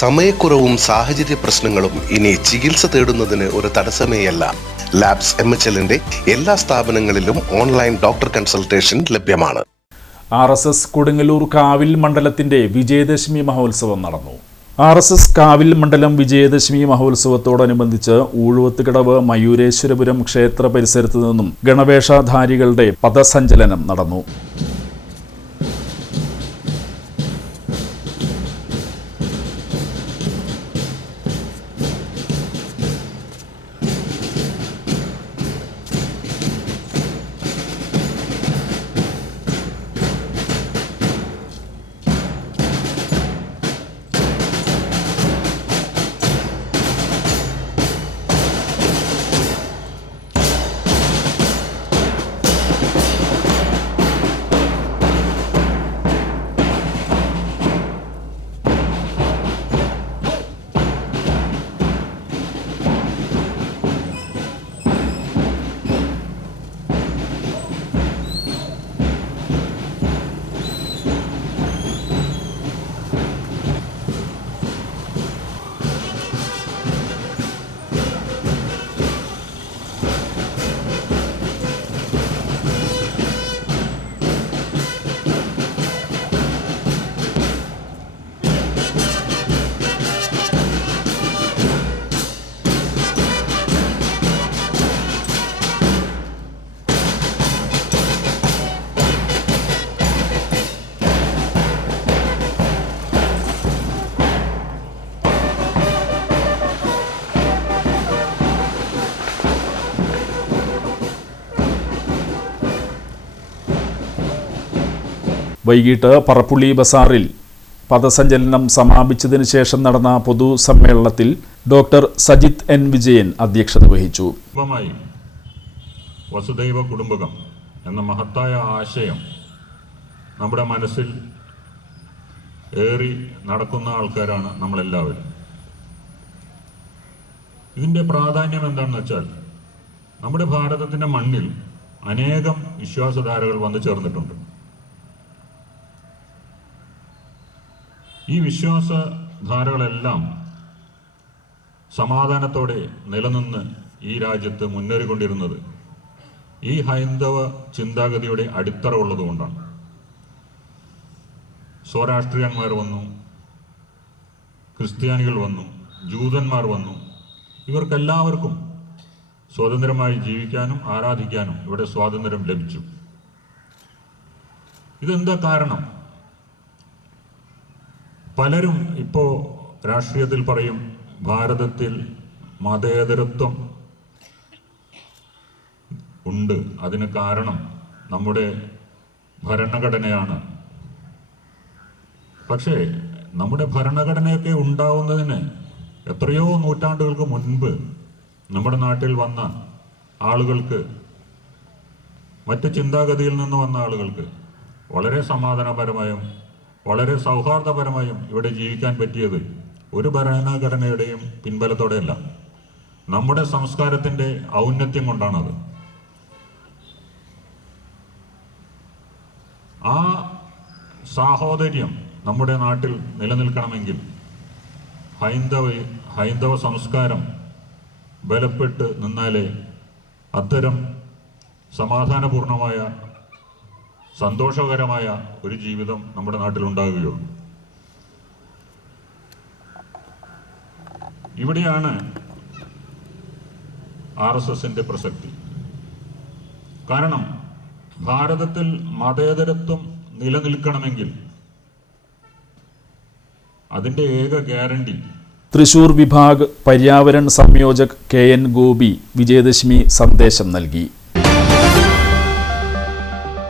സമയക്കുറവും സാഹചര്യ പ്രശ്നങ്ങളും ഇനി ചികിത്സ തേടുന്നതിന് ഒരു തടസ്സമേയല്ല. ലാബ്സ് MHLന്റെ എല്ലാ സ്ഥാപനങ്ങളിലും ഓൺലൈൻ ഡോക്ടർ കൺസൾട്ടേഷൻ ലഭ്യമാണ്. RSS കൊടുങ്ങല്ലൂർ കാവിൽ മണ്ഡലത്തിന്റെ വിജയദശമി മഹോത്സവം നടന്നു. RSS കാവിൽ മണ്ഡലം വിജയദശമി മഹോത്സവത്തോടനുബന്ധിച്ച് ഊഴുവത്തുകടവ് മയൂരേശ്വരപുരം ക്ഷേത്ര പരിസരത്തു നിന്നും ഗണവേഷധാരികളുടെ പദസഞ്ചലനം നടന്നു. വൈകിട്ട് പറപ്പുള്ളി ബസാറിൽ പദസഞ്ചലനം സമാപിച്ചതിനു ശേഷം നടന്ന പൊതുസമ്മേളനത്തിൽ ഡോക്ടർ സജിത് N. വിജയൻ അധ്യക്ഷത വഹിച്ചു. വസുദൈവ കുടുംബകം എന്ന മഹത്തായ ആശയം നമ്മുടെ മനസ്സിൽ ഏറി നടക്കുന്ന ആൾക്കാരാണ് നമ്മളെല്ലാവരും. ഇതിൻ്റെ പ്രാധാന്യം എന്താണെന്ന് വെച്ചാൽ നമ്മുടെ ഭാരതത്തിൻ്റെ മണ്ണിൽ അനേകം വിശ്വാസധാരകൾ വന്നു ചേർന്നിട്ടുണ്ട്. ഈ വിശ്വാസധാരകളെല്ലാം സമാധാനത്തോടെ നിലനിന്ന് ഈ രാജ്യത്ത് മുന്നേറിക്കൊണ്ടിരുന്നത് ഈ ഹൈന്ദവ ചിന്താഗതിയുടെ അടിത്തറ ഉള്ളതുകൊണ്ടാണ്. സ്വരാഷ്ട്രീയന്മാർ വന്നു, ക്രിസ്ത്യാനികൾ വന്നു, ജൂതന്മാർ വന്നു. ഇവർക്കെല്ലാവർക്കും സ്വതന്ത്രമായി ജീവിക്കാനും ആരാധിക്കാനും ഇവിടെ സ്വാതന്ത്ര്യം ലഭിച്ചു. ഇതെന്താ കാരണം? പലരും ഇപ്പോൾ രാഷ്ട്രീയത്തിൽ പറയും ഭാരതത്തിൽ മതേതരത്വം ഉണ്ട്, അതിന് കാരണം നമ്മുടെ ഭരണഘടനയാണ്. പക്ഷേ നമ്മുടെ ഭരണഘടനയൊക്കെ ഉണ്ടാവുന്നതിന് എത്രയോ നൂറ്റാണ്ടുകൾക്ക് മുൻപ് നമ്മുടെ നാട്ടിൽ വന്ന ആളുകൾക്ക്, മറ്റ് ചിന്താഗതിയിൽ നിന്ന് വന്ന ആളുകൾക്ക് വളരെ സമാധാനപരമായും വളരെ സൗഹാർദ്ദപരമായും ഇവിടെ ജീവിക്കാൻ പറ്റിയത് ഒരു ഭരണഘടനയുടെയും പിൻബലത്തോടെയല്ല, നമ്മുടെ സംസ്കാരത്തിൻ്റെ ഔന്നത്യം കൊണ്ടാണത്. ആ സാഹോദര്യം നമ്മുടെ നാട്ടിൽ നിലനിൽക്കണമെങ്കിൽ ഹൈന്ദവ സംസ്കാരം ബലപ്പെട്ട് നിന്നാലേ അത്തരം സമാധാനപൂർണമായ സന്തോഷകരമായ ഒരു ജീവിതം നമ്മുടെ നാട്ടിലുണ്ടാകുകയുള്ളൂ. ഇവിടെയാണ് RSSന്റെ പ്രസക്തി. കാരണം ഭാരതത്തിൽ മതേതരത്വം നിലനിൽക്കണമെങ്കിൽ അതിൻ്റെ ഏക ഗ്യാരണ്ടി തൃശൂർ വിഭാഗ് പര്യാവരൺ സംയോജക് KN ഗോപി വിജയദശമി സന്ദേശം നൽകി.